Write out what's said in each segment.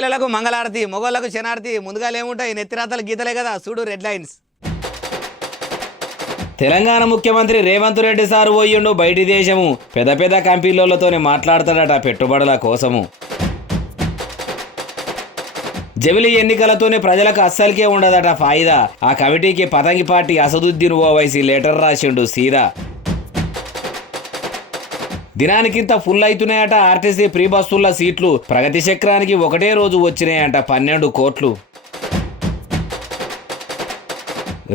మహిళలకు మంగళారతి, మొగోళ్లకు శనార్తి. ముందుగా ఏముంటాయి? నెత్తిరాతలు గీతలే కదా, చూడు రెడ్ లైన్స్. తెలంగాణ ముఖ్యమంత్రి రేవంత్ రెడ్డి సారు పోయిండు బయటి దేశము. పెద్ద పెద్ద కంపెనీలతోనే మాట్లాడతాడట పెట్టుబడుల కోసము. జమిలి ఎన్నికలతోనే ప్రజలకు అస్సలకే ఉండదట ఫాయిదా. ఆ కమిటీకి పతంగి పార్టీ అసదుద్దీన్ ఓవైసీ లెటర్ రాసిండు సీదా. దినానికింత ఫుల్ అవుతున్నాయట ఆర్టీసీ ప్రీ బస్సుల సీట్లు. ప్రగతి చక్రానికి ఒకటే రోజు వచ్చినాయంట 12 కోట్లు.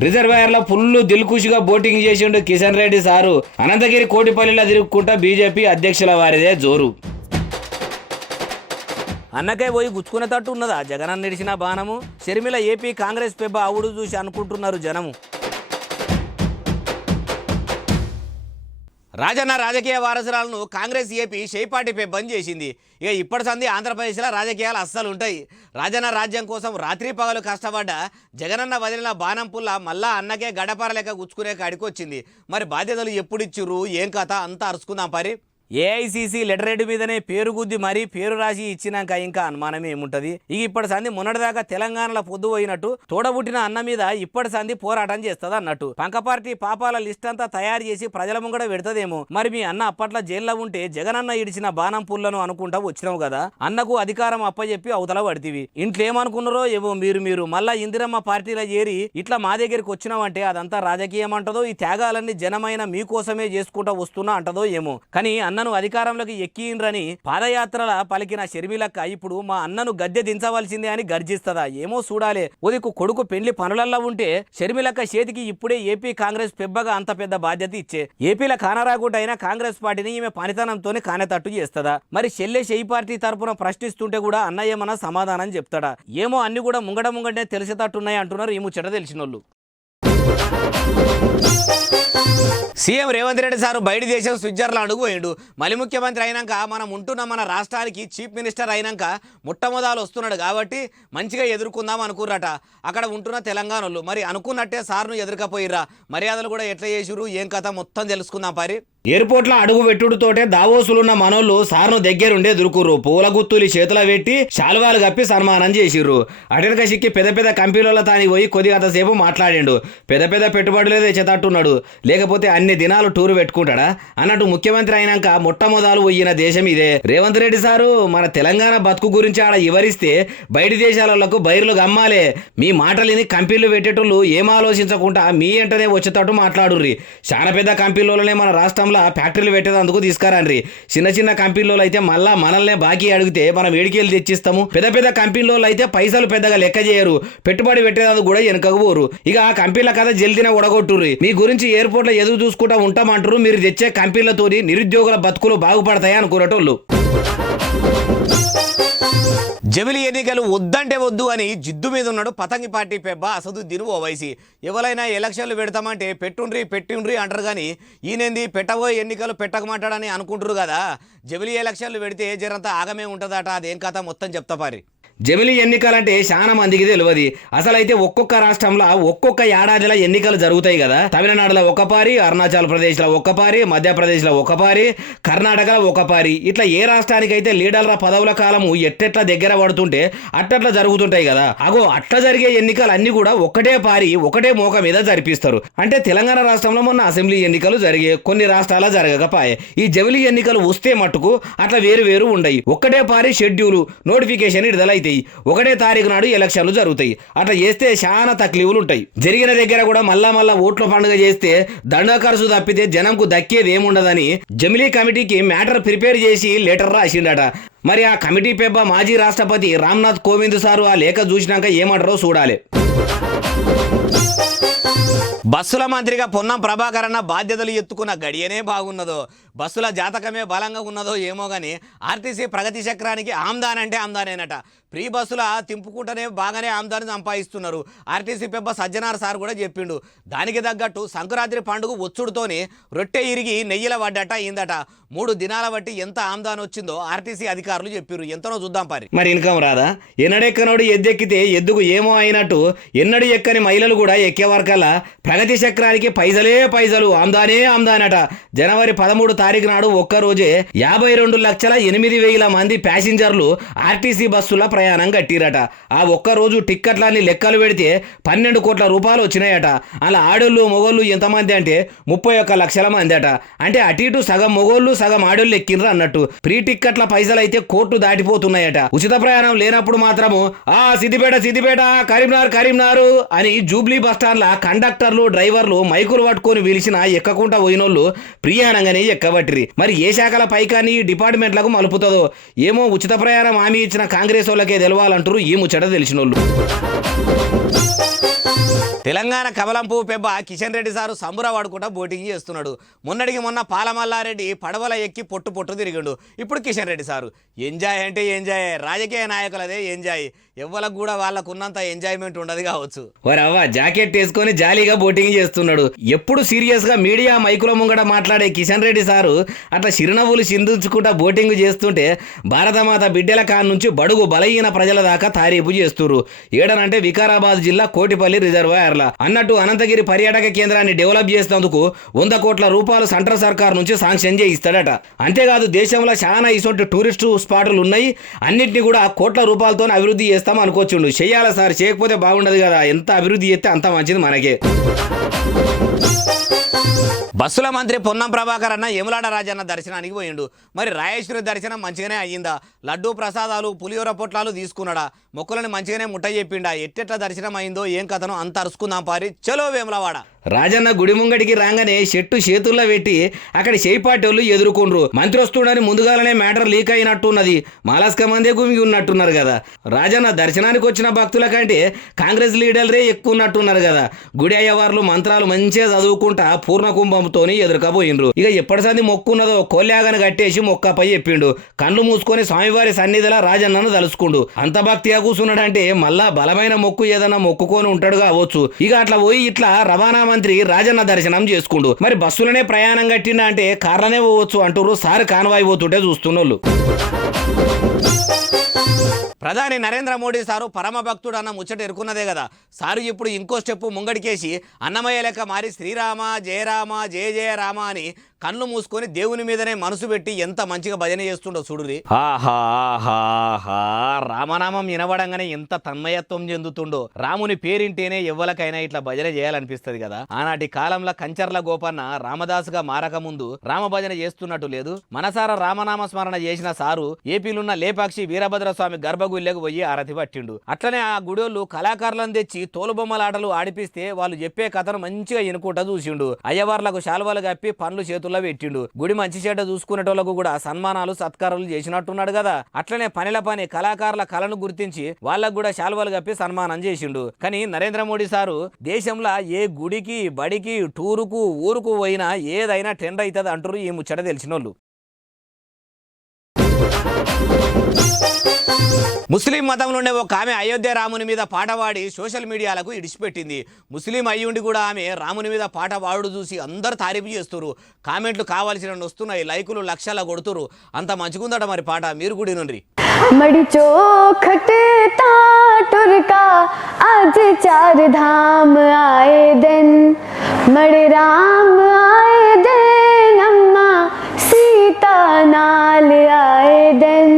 రిజర్వాయర్లో ఫుల్ దిల్కుషిగా బోటింగ్ చేసిండు కిషన్ రెడ్డి సారు. అనంతగిరి కోటిపల్లిలో తిరుగుకుంటా బీజేపీ అధ్యక్షుల వారిదే జోరు. అన్నకే పోయి గుచ్చుకునేటట్టు ఉన్నదా జగనన్న నిడిచిన బాణము? షర్మిల ఏపీ కాంగ్రెస్ పెబ్బ అవుడు చూసి అనుకుంటున్నారు జనము. రాజన్న రాజకీయ వారసురాలను కాంగ్రెస్ ఏపీ షేపాటి పెబ్బని చేసింది. ఇక ఇప్పటి సంది ఆంధ్రప్రదేశ్లో రాజకీయాలు అస్సలు ఉంటాయి. రాజన్న రాజ్యం కోసం రాత్రి పగలు కష్టపడ్డ జగనన్న వదిలిన బాణం పుల్ల మళ్ళా అన్నకే గడపరలేక గుచ్చుకునే కాడికి వచ్చింది. మరి బాధ్యతలు ఎప్పుడు ఇచ్చిర్రు, ఏం కథ అంతా అరుచుకుందాం పరి. ఏఐసీసీ లెటర్ హెడ్ మీదనే పేరు గుద్ది మరీ పేరు రాసి ఇచ్చినాక ఇంకా అనుమానం ఏముంటది? ఇక ఇప్పటి సంది మొన్నటిదాకా తెలంగాణలో పొద్దు పోయినట్టు తోడబుట్టిన అన్న మీద ఇప్పటి సంది పోరాటం చేస్తుంది అన్నట్టు. పంక పార్టీ పాపాల లిస్ట్ అంతా తయారు చేసి ప్రజల ముంగడ పెడతదేమో. మరి మీ అన్న అప్పట్లో జైల్లో ఉంటే జగనన్న ఇడిచిన బాణం పుల్లను అనుకుంటా వచ్చినావు కదా, అన్నకు అధికారం అప్పచెప్పి అవతల పడితివి. ఇంట్లో ఏమనుకున్నారో ఏవో మీరు మళ్ళా ఇందిరమ్మ పార్టీలో చేరి ఇట్లా మా దగ్గరికి వచ్చినావంటే అదంతా రాజకీయం అంటదో, ఈ త్యాగాలన్నీ జనమైన మీకోసమే చేసుకుంటా వస్తున్నా అంటదో ఏమో. కానీ అన్నను అధికారంలోకి ఎక్కిండ్రని పాదయాత్రల పలికిన షర్మిలక్క ఇప్పుడు మా అన్నను గద్దె దించవలసిందే అని గర్జిస్తదా ఏమో చూడాలే. ఉదికు కొడుకు పెండ్లి పనులల్లో ఉంటే షర్మిలక్క చేతికి ఇప్పుడే ఏపీ కాంగ్రెస్ పెబ్బగా అంత పెద్ద బాధ్యత ఇచ్చే. ఏపీలో కానరాగుంట అయినా కాంగ్రెస్ పార్టీని ఈమె పనితనంతోనే కానేతట్టు చేస్తదా? మరి చెల్లె షెయి పార్టీ తరపున ప్రశ్నిస్తుంటే కూడా అన్న ఏమన్నా సమాధానం చెప్తాడా ఏమో. అన్ని కూడా ముంగడనే తెలిసేటట్టున్నాయి అంటున్నారు ఈ ముచ్చట తెలిసినోళ్ళు. సీఎం రేవంత్ రెడ్డి సారు బయటి దేశం స్విట్జర్లాండ్ పోయిండు. మళ్ళీ ముఖ్యమంత్రి అయినాక మనం ఉంటున్న మన రాష్ట్రానికి చీఫ్ మినిస్టర్ అయినాక మొట్టమొదలు వస్తున్నాడు కాబట్టి మంచిగా ఎదుర్కొందాం అనుకుర్రట అక్కడ ఉంటున్న తెలంగాణలో. మరి అనుకున్నట్టే సార్ను ఎదుర్కపోయిర్రా, మర్యాదలు కూడా ఎట్లా చేసిర్రు, ఏం కథ మొత్తం తెలుసుకుందాం పరి. ఎయిర్పోర్ట్లో అడుగు పెట్టుడుతోటే దావోసులున్న మనోళ్ళు సార్ను దగ్గరుండే దురుకుర్రు. పూల గుత్తులు చేతుల పెట్టి శాలువాలు కప్పి సన్మానం చేసిర్రు. అటెనక సిక్కి పెద్ద పెద్ద కంపెనీల తాని పోయి కొద్దిగంతసేపు మాట్లాడిండు. పెద్ద పెద్ద పెట్టుబడులే తెచ్చేటట్టున్నాడు, లేకపోతే అన్ని దినాలు టూరు పెట్టుకుంటాడా అన్నట్టు. ముఖ్యమంత్రి అయినాక మొట్టమొదలు పోయిన దేశం ఇదే. రేవంత్ రెడ్డి సారు మన తెలంగాణ బతుకు గురించి ఆడ వివరిస్తే బయటి దేశాలకు బైర్లు గమ్మాలే. మీ మాటలిని కంపెనీలు పెట్టేటోళ్ళు ఏం ఆలోచించకుండా మీ వెంటనే వచ్చేటట్టు మాట్లాడుర్రి. చాలా పెద్ద కంపెనీలనే మన రాష్ట్రంలో ఫ్యాక్టరీలు పెట్టేందుకు తీసుకురండి. చిన్న చిన్న కంపెనీలో అయితే మళ్ళా మనల్నే బాకీ అడిగితే మనం ఏడికెళ్ళి తెచ్చిస్తాము. పెద్ద పెద్ద కంపెనీలో అయితే పైసలు పెద్దగా లెక్క చేయరు, పెట్టుబడి పెట్టేందుకు కూడా వెనకకు పోరు. ఇక ఆ కంపెనీల కథ జల్దిన ఉడగొట్టుర్రి. మీ గురించి ఎయిర్పోర్ట్ లో ఎదురు చూసుకుంటా ఉంటామంటారు. మీరు తెచ్చే కంపెనీలతో నిరుద్యోగుల బతుకులు బాగుపడతాయి అనుకునేటోళ్ళు. జమిలి ఎన్నికలు వద్దంటే వద్దు అని జిద్దు మీద ఉన్నాడు పతంగి పార్టీ పెబ్బ అసదుద్దీన్ ఓవైసీ. ఎవరైనా ఎలక్షన్లు పెడతామంటే పెట్టిండ్రి అంటారు కానీ ఈయనేంది పెట్టబోయే ఎన్నికలు పెట్టకమంటాడని అనుకుంటారు కదా. జమిలి ఎలక్షన్లు పెడితే జరంతా ఆగమే ఉంటుందట. అదేం కథ మొత్తం చెప్తా పారి. జమిలి ఎన్నికలంటే చాలా మందికి తెలియదు. అసలైతే ఒక్కొక్క రాష్ట్రంలో ఒక్కొక్క ఏడాదిలో ఎన్నికలు జరుగుతాయి కదా. తమిళనాడులో ఒక పారి, అరుణాచల్ ప్రదేశ్లో ఒక పారి, మధ్యప్రదేశ్లో ఒక పారి, కర్ణాటకలో ఒక పారి. ఇట్లా ఏ రాష్ట్రానికైతే లీడర్ల పదవుల కాలము ఎట్టెట్లా దగ్గర పడుతుంటే అట్టట్లా జరుగుతుంటాయి కదా. అగో అట్లా జరిగే ఎన్నికలు అన్ని కూడా ఒకటే పారి ఒకటే మోక మీద జరిపిస్తారు. అంటే తెలంగాణ రాష్ట్రంలో మొన్న అసెంబ్లీ ఎన్నికలు జరిగే, కొన్ని రాష్ట్రాల జరగకపాయే. ఈ జమిలి ఎన్నికలు వస్తే మట్టుకు అట్లా వేరు ఉండయి. ఒక్కటే పారి షెడ్యూలు నోటిఫికేషన్ విడుదలైతే ఒకటే తారీఖు నాడు ఎలక్షన్లు జరుగుతాయి. అట్లా చేస్తే చాలా తక్లీఫులు ఉంటాయి. జరిగిన దగ్గర కూడా మళ్ళా ఓట్ల పండుగ చేస్తే దండ ఖర్చు తప్పితే జనంకు దక్కేది ఏముండదని జమిలీ కమిటీకి మ్యాటర్ ప్రిపేర్ చేసి లెటర్ రాసిండట. మరి ఆ కమిటీ పెబ్బ మాజీ రాష్ట్రపతి రామ్నాథ్ కోవింద్ సారు ఆ లేఖ చూసినాక ఏమంటారో చూడాలి. బస్సుల మంత్రిగా పొన్నం ప్రభాకర్ అన్న బాధ్యతలు ఎత్తుకున్న గడియనే బాగున్నదో, బస్సుల జాతకమే బలంగా ఉన్నదో ఏమో కానీ ఆర్టీసీ ప్రగతి చక్రానికి ఆమ్దాన్ అంటే ఆమ్దానేనట. ఫ్రీ బస్సుల తింపుకుంటేనే బాగానే ఆమ్దాన్ని సంపాదిస్తున్నారు. ఆర్టీసీ పెబ్బ సజ్జనార్ సార్ కూడా చెప్పిండు. దానికి తగ్గట్టు సంక్రాంతి పండుగ వచ్చుడుతోనే రొట్టె ఇరిగి నెయ్యిల పడ్డట అయిందట. 3 దినాల బట్టి ఎంత ఆమ్దాన్ వచ్చిందో ఆర్టీసీ అధికారులు చెప్పారు. ఎంతనో చూద్దాం పరి. మరి ఇన్కమ్ రాదా? ఎన్నడెక్కనోడు ఎద్దెక్కితే ఎద్దుకు ఏమో అయినట్టు ఎన్నడు ఎక్కని మహిళలు కూడా ఎక్కే లెక్క వరకల్లా ప్రగతి చక్రానికి పైసలే పైసలు ఆమ్దానే ఆమ్దానట. జనవరి 13 తారీఖు నాడు ఒక్కరోజే 52,08,000 మంది ప్యాసింజర్లు ఆర్టీసీ బస్సుల ప్రయాణం కట్టిరట. ఆ ఒక్కరోజు టిక్కెట్లన్నీ లెక్కలు పెడితే 12 కోట్ల రూపాయలు వచ్చినాయట. అలా ఆడోళ్ళు మొగోళ్ళు ఎంతమంది అంటే 31 లక్షల మంది అట. అంటే అటు ఇటు సగం మొగోళ్ళు సగం ఆడోళ్ళు ఎక్కిండ్రు అన్నట్టు. ఫ్రీ టిక్కెట్ల పైసలు అయితే కోట్లు దాటిపోతున్నాయట. ఉచిత ప్రయాణం లేనప్పుడు మాత్రము సిద్దిపేట కరీంనగర్ అని జూబ్లీ బస్టాండ్ల కండక్టర్లు డ్రైవర్లు మైకులు పట్టుకొని పిలిచిన ఎక్కకుండా పోయినోళ్ళు ప్రయాణంగానే ఎక్కబట్టిరి. మరి ఏ శాఖల పైకాన్ని ఈ డిపార్ట్మెంట్లకు మలుపుతుందో ఏమో. ఉచిత ప్రయాణం హామీ ఇచ్చిన కాంగ్రెస్ వాళ్ళకే తెలవాలంటారు ఈ ముచ్చట తెలిసినోళ్ళు. తెలంగాణ కమలంపు పెబ్బ కిషన్ రెడ్డి సారు సంబుర వాడుకుంటా బోటింగ్ చేస్తున్నాడు. మొన్నటికి మొన్న పాలమల్లారెడ్డి పడవల ఎక్కి పొట్టు తిరిగిండు. ఇప్పుడు కిషన్ రెడ్డి సారు ఎంజాయ్ అంటే ఎంజాయ్, రాజకీయ నాయకులదే ఎంజాయ్. ఎవ్వలకు కూడా వాళ్ళకు ఉన్నంత ఎంజాయ్మెంట్ ఉండదు కావచ్చు. వరవ్వ జాకెట్ వేసుకొని జాలీగా బోటింగ్ చేస్తున్నాడు. ఎప్పుడు సీరియస్ గా మీడియా మైకుల ముంగట మాట్లాడే కిషన్ రెడ్డి సారు అట్లా చిరునవ్వులు చిందించుకుంటా బోటింగ్ చేస్తుంటే భారతమాత బిడ్డల కాన్ నుంచి బడుగు బలహీన ప్రజల దాకా తారీఫు చేస్తున్నారు. ఏడనంటే వికారాబాద్ జిల్లా కోటిపల్లి రిజర్వాయర్ల అన్నట్టు అనంతగిరి పర్యాటక కేంద్రాన్ని డెవలప్ చేసేందుకు 100 కోట్ల రూపాయలు సెంట్రల్ సర్కార్ నుంచి శాంక్షన్ చేయిస్తాడట. అంతేకాదు దేశంలో చాలా ఇటువంటి టూరిస్టు స్పాట్లు ఉన్నాయి, అన్నింటినీ కూడా కోట్ల రూపాయలతో అభివృద్ధి చేస్తాం అనుకోవచ్చుండు. చెయ్యాలా సార్, చేయకపోతే బాగుండదు కదా. ఎంత అభివృద్ధి చేస్తే అంత మంచిది మనకే. బస్సుల మంత్రి పొన్నం ప్రభాకర్ అన్న యములాడ రాజన్న దర్శనానికి పోయిండు. మరి రాయేశ్వరి దర్శనం మంచిగానే అయ్యిందా? లడ్డూ ప్రసాదాలు పులిహోర పొట్లాలు తీసుకున్నాడా? మొక్కలను మంచిగానే ముట్ట చెప్పిండా? ఎట్టెట్ల దర్శనం అయిందో ఏం కథనో అంత అరుచుకుందాం పారి. చలో వేములవాడ. రాజన్న గుడి ముంగడికి రాగానే చెట్టు చేతుల్లో పెట్టి అక్కడ చేయిపాటోళ్ళు ఎదుర్కొండ్రు. మంత్రి వస్తుండని ముందుగానే మ్యాటర్ లీక్ అయినట్టున్నది. మాలస్క మందే గుమిగి ఉన్నట్టున్నారు కదా. రాజన్న దర్శనానికి వచ్చిన భక్తుల కంటే కాంగ్రెస్ లీడర్లే ఎక్కువ ఉన్నట్టున్నారు కదా. గుడి అయ్యవార్లు మంత్రాలు మంచిగా చదువుకుంటా పూర్ణ కుంభంతోని ఎదురుకపోయిండ్రు. ఇక ఎప్పటి సంది మొక్కున్నదో కోల్యాగని కట్టేసి మొక్కపై చెప్పిండు. కళ్ళు మూసుకొని స్వామివారి సన్నిధిలో రాజన్నను తలుసుకుండు. అంత భక్తిగా కూర్చున్నాడంటే మళ్ళా బలమైన మొక్కు ఏదన్నా మొక్కుకొని ఉంటాడు కావచ్చు. ఇక అట్లా పోయి ఇట్లా రవాణా మంత్రి రాజన్న దర్శనం చేసుకుండు. మరి బస్సులనే ప్రయాణం కట్టిండా అంటే కార్లనే పోవచ్చు అంటూరు. సార్ కాన్వాయ్ పోతుంటే చూస్తున్నోళ్ళు. ప్రధాని నరేంద్ర మోడీ సారు పరమ భక్తుడు అన్న ముచ్చట ఎరుకున్నదే కదా. సారు ఇప్పుడు ఇంకో స్టెప్పు ముంగడికేసి అన్నమయ్య లెక్క మారి శ్రీరామ జయరామ జయ జయ రామ అని కళ్ళు మూసుకొని దేవుని మీదనే మనసు పెట్టి ఎంత మంచిగా భజన చేస్తుండో చూడురి. ఆహా రామనామం వినబడంగానే ఎంత తన్మయత్వం చెందుతుండో. రాముని పేరింటేనే ఎవ్వలకైనా ఇట్లా భజన చేయాలనిపిస్తుంది కదా. ఆనాటి కాలంలో కంచర్ల గోపన్న రామదాసుగా మారక ముందు రామ భజన చేస్తున్నట్టు లేదు. మనసారా రామనామ స్మరణ చేసిన సారు ఏపీలున్న లేపాక్షి వీరభద్రస్వామి గర్భగుళ్ళకు పోయి ఆరతి పట్టిండు. అట్లనే ఆ గుడోళ్ళు కళాకారులను తెచ్చి తోలుబొమ్మలాటలు ఆడిపిస్తే వాళ్ళు చెప్పే కథను మంచిగా ఎనుకుంటా చూసిండు. అయ్యవార్లకు శాలువాలు కప్పి పనులు చేతుల్లో పెట్టిండు. గుడి మంచి చెడ్డ చూసుకునేటోళ్లకు కూడా సన్మానాలు సత్కారాలు చేసినట్టున్నాడు కదా. అట్లనే పనిల పని కళాకారుల కళను గుర్తించి వాళ్ళకు కూడా శాలువాలు కప్పి సన్మానం చేసిండు. కానీ నరేంద్ర మోడీ సారు దేశంలో ఏ గుడికి బడికి టూరుకు ఊరుకు పోయినా ఏదైనా ట్రెండ్ అవుతుంది అంటారు ఈ ముచ్చట తెలిసినోళ్ళు. ముస్లిం మతంలో ఉండే ఒక ఆమె అయోధ్య రాముని మీద పాట పాడి సోషల్ మీడియాలకు ఇడిచిపెట్టింది. ముస్లిం అయ్యుండి కూడా ఆమె రాముని మీద పాట పాడు చూసి అందరు తారీఫు చేస్తున్నారు. కామెంట్లు కావాల్సిన వస్తున్నాయి, లైకులు లక్షల కొడుతురు. అంత మంచిగుందట మరి పాట. మీరు కూడా నుండి मड़ी चौखट टुरका आज 4 धाम आए दिन मड़े राम आए दिन अम्मा सीता नाल आए दिन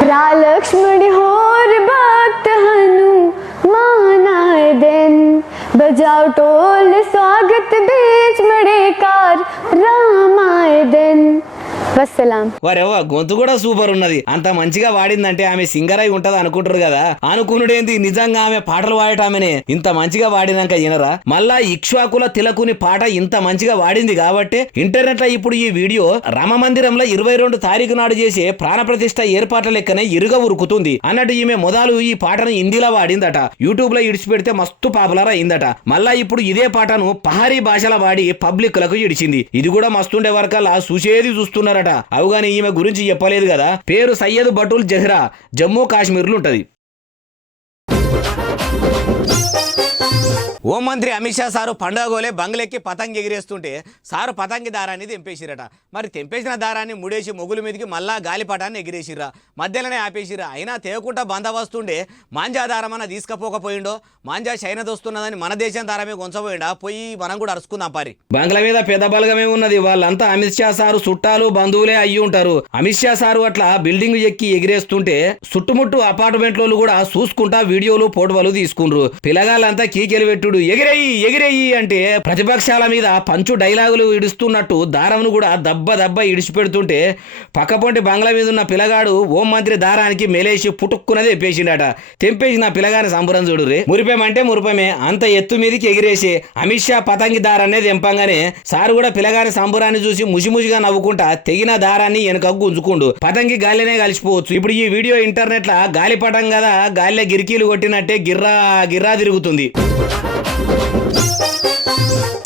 प्रा लक्ष्मण होर भक्त हनु मान आए दिन बजाओ टोल स्वागत बीच मड़े कार राम आए दिन. వారెవ్వ గొంతు కూడా సూపర్ ఉన్నది. అంత మంచిగా వాడిందంటే ఆమె సింగర్ అయి ఉంటది అనుకుంటారు కదా. అనుకునుడేంది, నిజంగా ఆమె పాటలు పాడటామనే ఇంత మంచిగా వాడినాక వినరా. మళ్ళా ఇక్ష్వాకుల తిలకుని పాట ఇంత మంచిగా వాడింది కాబట్టి ఇంటర్నెట్ లో ఇప్పుడు ఈ వీడియో రామ మందిరంలో 22 తారీఖు నాడు చేసే ప్రాణప్రతిష్ఠ ఏర్పాట్ల లెక్కనే ఇరుగ ఉరుకుతుంది అన్నట్టు ఈమె మొదలు ఈ పాటను హిందీలో వాడిందట. యూట్యూబ్ లో ఇడిచిపెడితే మస్తు పాపులర్ అయిందట. మళ్ళా ఇప్పుడు ఇదే పాటను పహారీ భాషలో వాడి పబ్లిక్ లకు ఇడిచింది. ఇది కూడా మస్తుండే వరకల్లా చూసేది చూస్తున్నారట. అవుగాని ఈమె గురించి చెప్పలేదు కదా. పేరు సయ్యద్ బటుల్ జహ్రా, జమ్మూ కాశ్మీర్లో ఉంటది. హోంమంత్రి అమిత్ షా సారు పండుగోలే బంగ్లెక్కి పతంగి ఎగిరేస్తుంటే సారు పతంగి దారాన్ని తెంపేసిరట. మరి తెంపేసిన దారాన్ని ముడేసి మొగుల మీదకి మళ్ళా గాలిపటాన్ని ఎగిరేసిర్రా. మధ్యలోనే ఆపేసిర్రా. అయినా తేవకుండా బందవస్తుండే మాంజా దారమన్నా తీసుకపోకపోయిండో, మాంజా చైనా దొస్తున్నదని మన దేశం దారమే కొంచపోయిండా, పోయి మనం కూడా అరుచుకుందాం పారి. బంగ్లా మీద పెద్ద బలగమే ఉన్నది. వాళ్ళంతా అమిత్ షా సారు చుట్టాలు బంధువులే అయ్యి ఉంటారు. అమిత్ షా సారు అట్లా బిల్డింగ్ ఎక్కి ఎగిరేస్తుంటే చుట్టుముట్టు అపార్ట్మెంట్లో కూడా చూసుకుంటా వీడియోలు ఫోటోలు తీసుకుండ్రు. పిల్లగాళ్ళంతా కీకెలు పెట్టుడు ఎగిరేయి ఎగిరేయి అంటే ప్రతిపక్షాల మీద పంచు డైలాగులు ఇడుస్తున్నట్టు దారంను కూడా దబ్బ ఇడిచిపెడుతుంటే పక్కపొంటి బంగ్లా మీద ఉన్న పిల్లగాడు హోంమంత్రి దారానికి మెలేసి పుట్టుక్కున్నది తెంపేసిండట. తెంపేసిన పిల్లగాని సంబరం చూడురే. మురిపేమంటే మురిపమే, అంత ఎత్తు మీదకి ఎగిరేసి అమిత్ షా పతంగి దారాన్ని తెంపంగానే సారు కూడా పిల్లగాని సంబరాన్ని చూసి ముసిముసిగా నవ్వుకుంటా తెగిన దారాన్ని వెనకకు గుంజుకుండు. పతంగి గాలినే కలిసిపోవచ్చు. ఇప్పుడు ఈ వీడియో ఇంటర్నెట్ లా గాలిపటం కదా, గాలిలో గిరికీలు కొట్టినట్టే గిర్రా గిర్రా తిరుగుతుంది.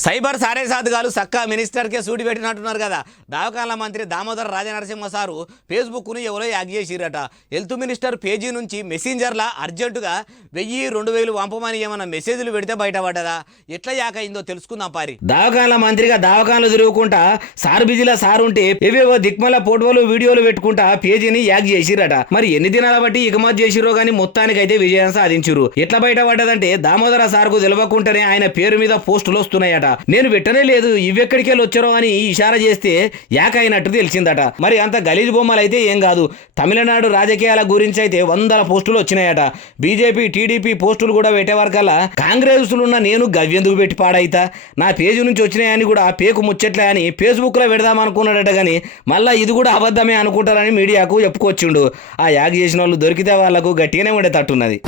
సైబర్ సారే సాధుగాలు సక్కా మినిస్టర్కే సూటి పెట్టినట్టున్నారు కదా. దవాఖాన్ల మంత్రి దామోదర రాజనరసింహ సారు ఫేస్బుక్ను ఎవరో యాక్ చేసిరట. హెల్త్ మినిస్టర్ పేజీ నుంచి మెసెంజర్లా అర్జెంటుగా 1000-2000 పంపమని ఏమన్నా మెసేజ్లు పెడితే బయటపడ్డదా, ఎట్లా యాక్ అయిందో తెలుసుకుందాం పారి. దవాఖాన్ల మంత్రిగా దవాఖాన్లు తిరుగుకుంటా సారు బిజీలా సారు ఉంటే ఏవేవో దిక్మల ఫోటోలు వీడియోలు పెట్టుకుంటా పేజీని యాక్ చేసిరట. మరి ఎన్ని దినాల బట్టి ఎగుమతి చేసిరో గానీ మొత్తానికైతే విజయం సాధించిరు. ఎట్లా బయటపడ్డదంటే దామోదర సార్కు తెలియకుండానే ఆయన పేరు మీద పోస్టులు వస్తున్నాయట. నేను పెట్టనే లేదు, ఇవెక్కడికెళ్ళి వచ్చారో అని ఇషారా చేస్తే యాక్ అయినట్టు తెలిసిందట. మరి అంత గలీజ్ బొమ్మలు అయితే ఏం కాదు. తమిళనాడు రాజకీయాల గురించి అయితే 100 పోస్టులు వచ్చినాయట. బీజేపీ టీడీపీ పోస్టులు కూడా పెట్టేవారికల్లా కాంగ్రెస్లున్న నేను గవ్వెందుకు పెట్టి పాడైతా, నా పేజీ నుంచి వచ్చినాయని కూడా పేకు ముచ్చట్లే అని ఫేస్బుక్లో పెడదామనుకున్నాడట. కానీ మళ్ళీ ఇది కూడా అబద్ధమే అనుకుంటారని మీడియాకు చెప్పుకొచ్చిండు. ఆ యాక్ చేసిన వాళ్ళు దొరికితే వాళ్లకు గట్టిగానే ఉండేటట్టున్నది.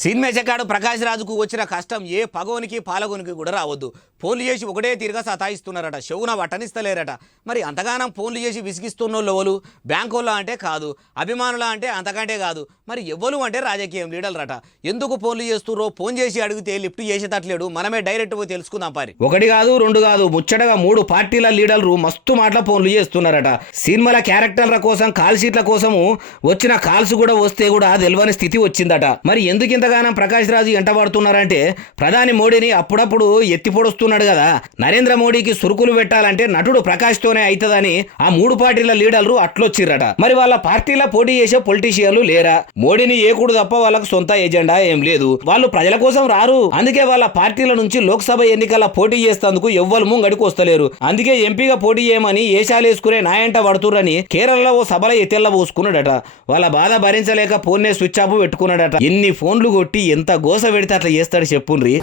సినిమేచకాడు ప్రకాష్ రాజుకు వచ్చిన కష్టం ఏ పగోనికి పాలగోనికి కూడా రావద్దు. ఫోన్లు చేసి ఒకటే తీరుగా సతాయిస్తున్నారట. చెవున వట్టనిస్తలేరట. మరి అంతగానం ఫోన్లు చేసి విసిగిస్తున్నోళ్ళు ఎవరు? బ్యాంకోళ్ళ అంటే కాదు, అభిమానుల అంటే అంతకంటే కాదు, మరి ఎవ్వరు అంటే రాజకీయం లీడర్లట. ఎందుకు ఫోన్లు చేస్తుర్రో ఫోన్ చేసి అడిగితే లిఫ్ట్ చేసేటట్లేడు. మనమే డైరెక్ట్ పోయి తెలుసుకుందాం పారి. ఒకటి కాదు రెండు కాదు, ముచ్చటగా 3 పార్టీల లీడర్లు మస్తు మాటల ఫోన్లు చేస్తున్నారట. సినిమాల క్యారెక్టర్ల కోసం, కాల్ షీట్ల కోసము వచ్చిన కాల్స్ కూడా వస్తే కూడా తెలియని స్థితి వచ్చిందట. మరి ఎందుకు ఇంతగానం ప్రకాష్ రాజు ఎంటబడుతున్నారంటే ప్రధాని మోడీని అప్పుడప్పుడు ఎత్తి పొడుస్తున్నాడు కదా. నరేంద్ర మోడీకి సురుకులు పెట్టాలంటే నటుడు ప్రకాష్ తోనే అవుతుందని ఆ 3 పార్టీల లీడర్లు అట్లొచ్చిర్రట. మరి వాళ్ళ పార్టీలో పోటీ చేసే పొలిటీషియన్లు లేరా? మోడీని ఏకుడు తప్ప వాళ్ళకు సొంత ఎజెండా ఏం లేదు. వాళ్ళు ప్రజల కోసం రారు. అందుకే వాళ్ళ పార్టీల నుంచి లోక్సభ ఎన్నికల పోటీ చేస్తేందుకు ఎవ్వరు ముంగడికి వస్తలేరు. అందుకే ఎంపీగా పోటీ చేయమని ఏషాలేసుకునే నాయంట పడుతుర్రని కేరళలో ఓ సభలో ఎత్తెల్ల పోసుకున్నాడట. వాళ్ళ బాధ భరించలేక ఫోన్నే స్విచ్ ఆఫ్ పెట్టుకున్నాడట. ఎన్ని ఫోన్లు కొట్టి ఎంత గోస పెడితే అట్లా చేస్తాడు చెప్పుండ్రి.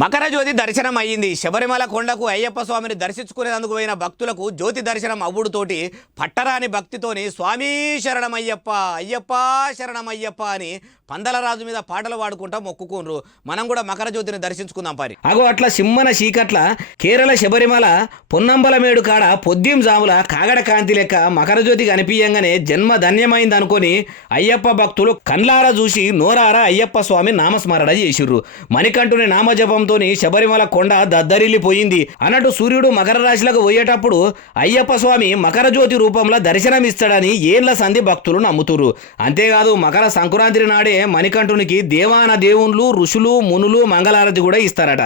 మకర జ్యోతి దర్శనం అయ్యింది. శబరిమల కొండకు అయ్యప్ప స్వామిని దర్శించుకునేందుకు పోయిన భక్తులకు జ్యోతి దర్శనం అవ్వుడుతోటి పట్టరాని భక్తితోని స్వామి శరణమయ్యప్ప, అయ్యప్ప శరణమయ్యప్ప అని పందలరాజు మీద పాటలు పాడుకుంటా మొక్కుకుండ్రు. మనం కూడా మకర జ్యోతిని దర్శించుకుందాం పారి. అగో అట్లా సిమ్మన చీకట్ల కేరళ శబరిమల పొన్నంబల మేడు కాడ పొద్దుం జాముల కాగడ కాంతి లెక్క మకర జ్యోతి కనిపించగానే జన్మ ధన్యమైంది అనుకొని అయ్యప్ప భక్తులు కండ్లారా చూసి నోరారా అయ్యప్ప స్వామి నామస్మరణ చేసిర్రు. మణికంఠుని నామజపంతో శబరిమల కొండ దద్దరిల్లిపోయింది అన్నట్టు సూర్యుడు మకర రాశిలకు పోయేటప్పుడు అయ్యప్ప స్వామి మకర జ్యోతి రూపంలో దర్శనమిస్తాడని ఏళ్ల సంధి భక్తులు నమ్ముతురు. అంతేకాదు మకర సంక్రాంతి నాడే మణికంఠునికి దేవాన దేవుళ్ళు, ఋషులు, మునులు మంగళారతి కూడా ఇస్తారట.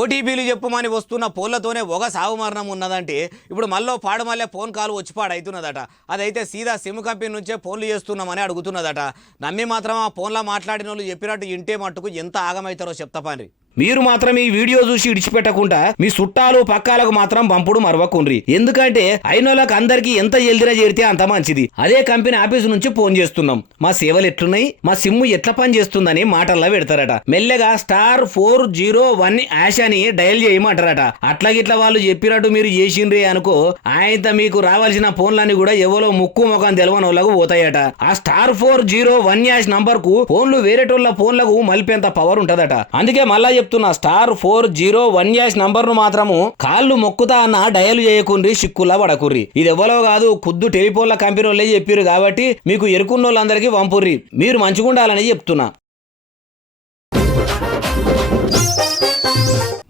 ఓటీపీలు చెప్పుమని వస్తున్న ఫోన్లతోనే ఒక సాగు మరణం ఉన్నదంటే ఇప్పుడు మళ్ళీ పాడుమల్లే ఫోన్ కాల్ వచ్చి పాడవుతున్నదట. అదైతే సీదా సిమ్ కంపెనీ నుంచే ఫోన్లు చేస్తున్నామని అడుగుతున్నదట. నమ్మి మాత్రం ఆ ఫోన్లో మాట్లాడిన వాళ్ళు చెప్పినట్టు ఇంటే మట్టుకు ఎంత ఆగమవుతారో చెప్తాపండి. మీరు మాత్రం ఈ వీడియో చూసి ఇడిచిపెట్టకుండా మీ చుట్టాలు పక్కాలకు మాత్రం పంపుడు మరవకుండ్రి. ఎందుకంటే అయినోళ్ళకి అందరికి ఎంత జల్దిన చేరితే అంత మంచిది. అదే కంపెనీ ఆఫీస్ నుంచి ఫోన్ చేస్తున్నాం, మా సేవలు ఎట్లున్నాయి, మా సిమ్ము ఎట్లా పని చేస్తుందని మాటల్లో పెడతారట. మెల్లగా *401# అని డయల్ చేయమంటారట. అట్లాగిట్లా వాళ్ళు చెప్పినట్టు మీరు చేసిండ్రి అనుకో, ఆయనతో మీకు రావాల్సిన ఫోన్లన్నీ కూడా ఎవరో ముక్కు ముఖం తెలవని వాళ్ళకు పోతాయట. ఆ *401# నంబర్ కు ఫోన్లు వేరేటోళ్ళ ఫోన్లకు మలిపేంత పవర్ ఉంటదట. అందుకే మళ్ళా చెప్తున్నా, *401# నంబర్ను మాత్రము కాళ్ళు మొక్కుతా అన్న డయల్ చేయకుండ్రి, సిక్కులా పడకుర్రి. ఇది ఎవరో కాదు, ఖుద్దు టెలిఫోన్ల కంపెనీ వాళ్ళే చెప్పారు కాబట్టి మీకు ఎరుకున్నోళ్ళందరికీ పంపుర్రి. మీరు మంచిగుండాలని చెప్తున్నా.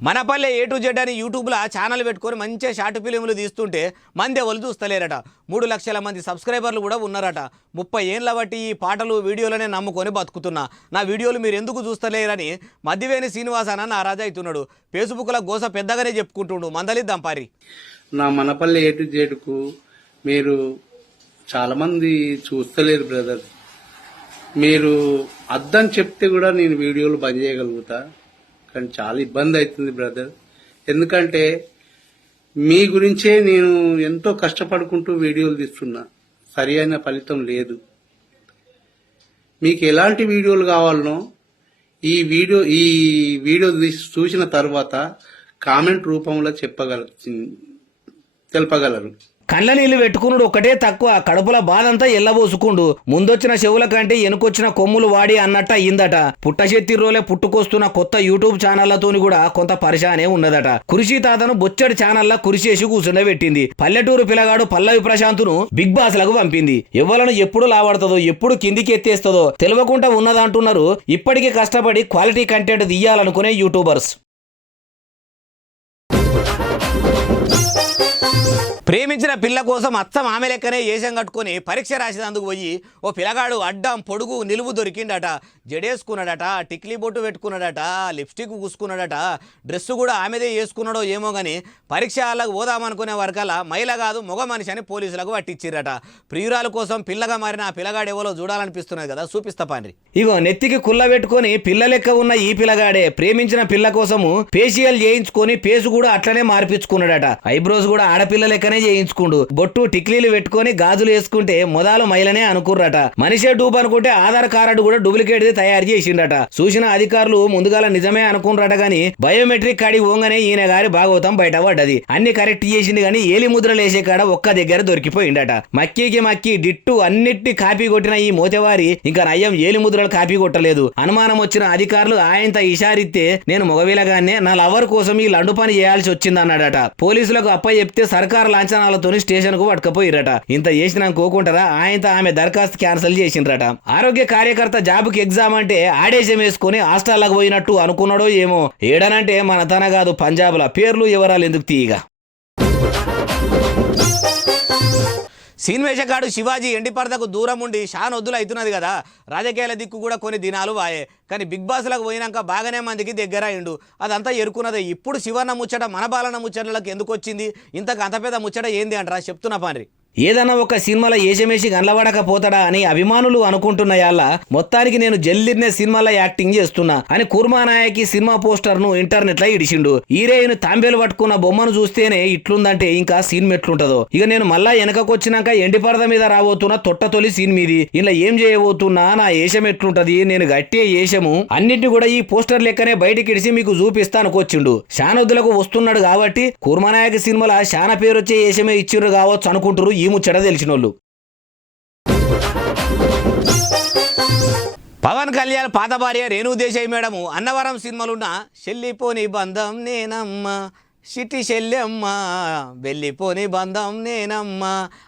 మనపల్లె A to Z అని యూట్యూబ్లో ఛానల్ పెట్టుకొని మంచిగా షార్ట్ ఫిలింలు తీస్తుంటే మంది ఎవరు చూస్తలేరట. 3 లక్షల మంది సబ్స్క్రైబర్లు కూడా ఉన్నారట. 30 ఏళ్ళ బట్టి ఈ పాటలు వీడియోలనే నమ్ముకొని బతుకుతున్నా, నా వీడియోలు మీరు ఎందుకు చూస్తలేరని మద్దివేని శ్రీనివాస్ అన్న నారాజు అవుతున్నాడు. ఫేస్బుక్లో గోస పెద్దగానే చెప్పుకుంటుండు. మందలిద్దాం పారి. నా మనపల్లి A to Z కు మీరు చాలా మంది చూస్తలేరు బ్రదర్. మీరు అద్దని చెప్తే కూడా నేను వీడియోలు బంద్ చేయగలుగుతా, కానీ చాలా ఇబ్బంది అవుతుంది బ్రదర్. ఎందుకంటే మీ గురించే నేను ఎంతో కష్టపడుకుంటూ వీడియోలు తీస్తున్నా, సరి అయిన ఫలితం లేదు. మీకు ఎలాంటి వీడియోలు కావాలనో ఈ వీడియో చూసిన తర్వాత కామెంట్ రూపంలో తెలపగలరు. కళ్ళ నీళ్లు పెట్టుకున్నాడు ఒకటే తక్కువ, కడుపుల బాధంతా ఎల్లబోసుకుండు. ముందొచ్చిన చెవుల కంటే వెనుకొచ్చిన కొమ్ములు వాడి అన్నట్ట అయిందట. పుట్టశెత్తి రోలే పుట్టుకొస్తున్న కొత్త యూట్యూబ్ ఛానళ్లతోని కూడా కొంత పరిశానే ఉన్నదట. కృషి తాతను బొచ్చడి ఛానల్లా కృషిచేసి కూర్చుండబెట్టింది. పల్లెటూరు పిల్లగాడు పల్లవి ప్రశాంత్ను బిగ్ బాస్ లకు పంపింది. ఎవలను ఎప్పుడు లావడతదో ఎప్పుడు కిందికి ఎత్తేస్తుందో తెలియకుండా ఉన్నదంటున్నారు ఇప్పటికీ కష్టపడి క్వాలిటీ కంటెంట్ తీయాలనుకునే యూట్యూబర్స్. ప్రేమించిన పిల్ల కోసం అచ్చం ఆమె లెక్కనే ఏషం కట్టుకొని పరీక్ష రాసేందుకు పోయి ఓ పిల్లగాడు అడ్డం పొడుగు నిలువు దొరికిండట. జడేసుకున్నాడట, టిక్లీ బొట్టు పెట్టుకున్నాడట, లిప్స్టిక్ కూసుకున్నాడట, డ్రెస్ కూడా ఆమెదే వేసుకున్నాడో ఏమో కానీ పరీక్ష హాల్లకు పోదామనుకునే వరకల్లా మహిళ కాదు మగ మనిషి అని పోలీసులకు పట్టించిరట. ప్రియురాల కోసం పిల్లగా మారిన ఆ పిల్లగాడు ఎవరో చూడాలనిపిస్తున్నది కదా, చూపిస్తా పాండ్రి. ఇగో నెత్తికి కుల్ల పెట్టుకొని పిల్ల లెక్క ఉన్న ఈ పిల్లగాడే ప్రేమించిన పిల్ల కోసము ఫేషియల్ చేయించుకొని పేసు కూడా అట్లనే మార్పించుకున్నాడట. ఐబ్రోస్ కూడా ఆడపిల్ల లెక్కనే చేయించుకుండు. బొట్టు టిక్లీలు పెట్టుకొని గాజులు వేసుకుంటే మొదలు మైలనే అనుకుర్రట. మనిషే డూబ్ అనుకుంటే ఆధార్ కార్డు కూడా డూప్లికేట్ తయారు చేసిండట. చూసిన అధికారులు ముందుగాల నిజమే అనుకున్నారట గాని బయోమెట్రిక్ కాడి ఓంగనే ఈయన గారి భాగవతం బయటపడ్డది. అన్ని కరెక్ట్ చేసింది గాని ఏలి ముద్రలు వేసే కాడ ఒక్క దగ్గర దొరికిపోయిండట. మక్కి డిట్టు అన్నిటి కాపీ కొట్టిన ఈ మోతెవారి ఇంకా నయ్యం ఏలి ముద్రలు కాపీ కొట్టలేదు. అనుమానం వచ్చిన అధికారులు ఆయనత ఇషారిస్తే నేను మొగవీలగానే నా లవర్ కోసం ఈ లండు పని చేయాల్సి వచ్చిందన్నాడట. పోలీసులకు అప్ప చెప్తే సర్కారు లాంఛనాలతో స్టేషన్ కు పట్టుకపోయిరట. ఇంత చేసినా కోకుంటారా ఆయనతో ఆమె దరఖాస్తు క్యాన్సిల్ చేసిండ్రట. ఆరోగ్య కార్యకర్త జాబుకి ఎగ్జామ్ అంటే ఆడేశం వేసుకుని హాస్టల్లకు పోయినట్టు అనుకున్నాడో ఏమో. ఏడనంటే మన తన కాదు పంజాబ్ ల పేర్లు వివరాలు ఎందుకు తీయగా. సీన్వేషగాడు శివాజీ ఎండి పరదకు దూరం ఉండి షానొద్దులు అవుతున్నది కదా. రాజకీయాల దిక్కు కూడా కొన్ని దినాలు వాయే, కానీ బిగ్ బాస్లకు పోయినాక బాగానే మందికి దగ్గర అయిండు. అదంతా ఎరుకున్నదే. ఇప్పుడు శివన్న ముచ్చట మన బాలన్న ముచ్చట్లకు ఎందుకు వచ్చింది? ఇంతకు అంత పెద్ద ముచ్చట ఏంది అంటారా చెప్తున్నా పాండ్రి. ఏదన్నా ఒక సినిమాలో ఏషమేసి గండ్లవాడకపోతాడా అని అభిమానులు అనుకుంటున్నాయాల మొత్తానికి నేను జల్లిర్నే సినిమాలో యాక్టింగ్ చేస్తున్నా అని కుర్మానాయకి సినిమా పోస్టర్ ను ఇంటర్నెట్ లో ఇడిచిండు. హీరోయిన్ తాంబేలు పట్టుకున్న బొమ్మను చూస్తేనే ఇట్లుందంటే ఇంకా సీన్ ఎట్లుంటదో. ఇక నేను మళ్ళా వెనకకొచ్చినాక ఎండి పరద మీద రాబోతున్న తొలి సీన్ మీది. ఇలా ఏం చేయబోతున్నా, నా ఏషం ఎట్లుంటది, నేను గట్టే ఏషము అన్నింటినీ కూడా ఈ పోస్టర్ లెక్కనే బయటికి ఇడిచి మీకు చూపిస్తా అనుకొచ్చిండు. శానొద్దులకు వస్తున్నాడు కాబట్టి కుర్మానాయకి సినిమాలో శాన పేరు వచ్చే ఏషమే ఇచ్చిండ్రు కావచ్చు అనుకుంటారు ఈ ముచ్చట తెలిసినోళ్ళు. పవన్ కళ్యాణ్ పాత భార్య రేణుదేశాయ్ మేడము అన్నవరం సినిమాలున్న చెల్లిపోని బంధం నేనమ్మ సిటీ చెల్లెమ్మ వెళ్ళిపోని బంధం నేనమ్మ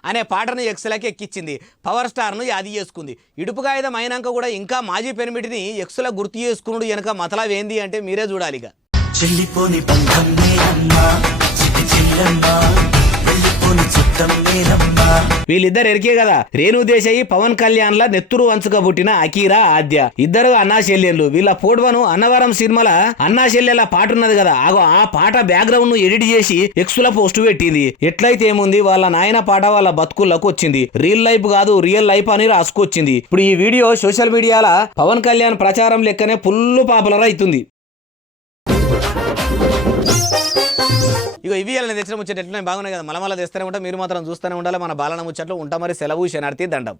అనే పాటను ఎక్స్లకి ఎక్కించింది. పవర్ స్టార్ను యాది చేసుకుంది. ఇడుపుగాయుధం అయినాక కూడా ఇంకా మాజీ పెనిమిటిని ఎక్స్ల గుర్తు చేసుకున్నాడు. వెనక మతలబ్ ఏంది అంటే మీరే చూడాలిగా. చెల్లిపోని బంధం నేనమ్మ సిటీ చెల్లెమ్మ వీళ్ళిద్దరు ఎరికే కదా. రేణుదేశాయి పవన్ కళ్యాణ్ లా నెత్తురు వంచుక పుట్టిన అకీరా ఆద్య. ఇద్దరు అన్నా చెల్లెళ్ళు. వీళ్ళ పోడ్వను అన్నవరం సినిమాల అన్నా చెల్లెల పాట ఉన్నది కదా, ఆ పాట బ్యాక్గ్రౌండ్ ను ఎడిట్ చేసి ఎక్స్ల పోస్ట్ పెట్టింది. ఎట్లయితే ఏముంది, వాళ్ళ నాయన పాట వాళ్ళ బతుకుల్లోకి వచ్చింది. రియల్ లైఫ్ కాదు రియల్ లైఫ్ అని రాసుకొచ్చింది. ఇప్పుడు ఈ వీడియో సోషల్ మీడియాలో పవన్ కళ్యాణ్ ప్రచారం లెక్కనే ఫుల్ పాపులర్ అవుతుంది. ఇక ఇవి నేను తెచ్చిన ముచ్చట్లు ఎట్లా బాగున్నాయి కదా. మళ్ళీ తెస్తూనే ఉంటాం, మీరు మాత్రం చూస్తూనే ఉండాలి. మన బాలన ముచ్చట్లు ఉంటాం. మరి సెలవు శనార్థి దండం.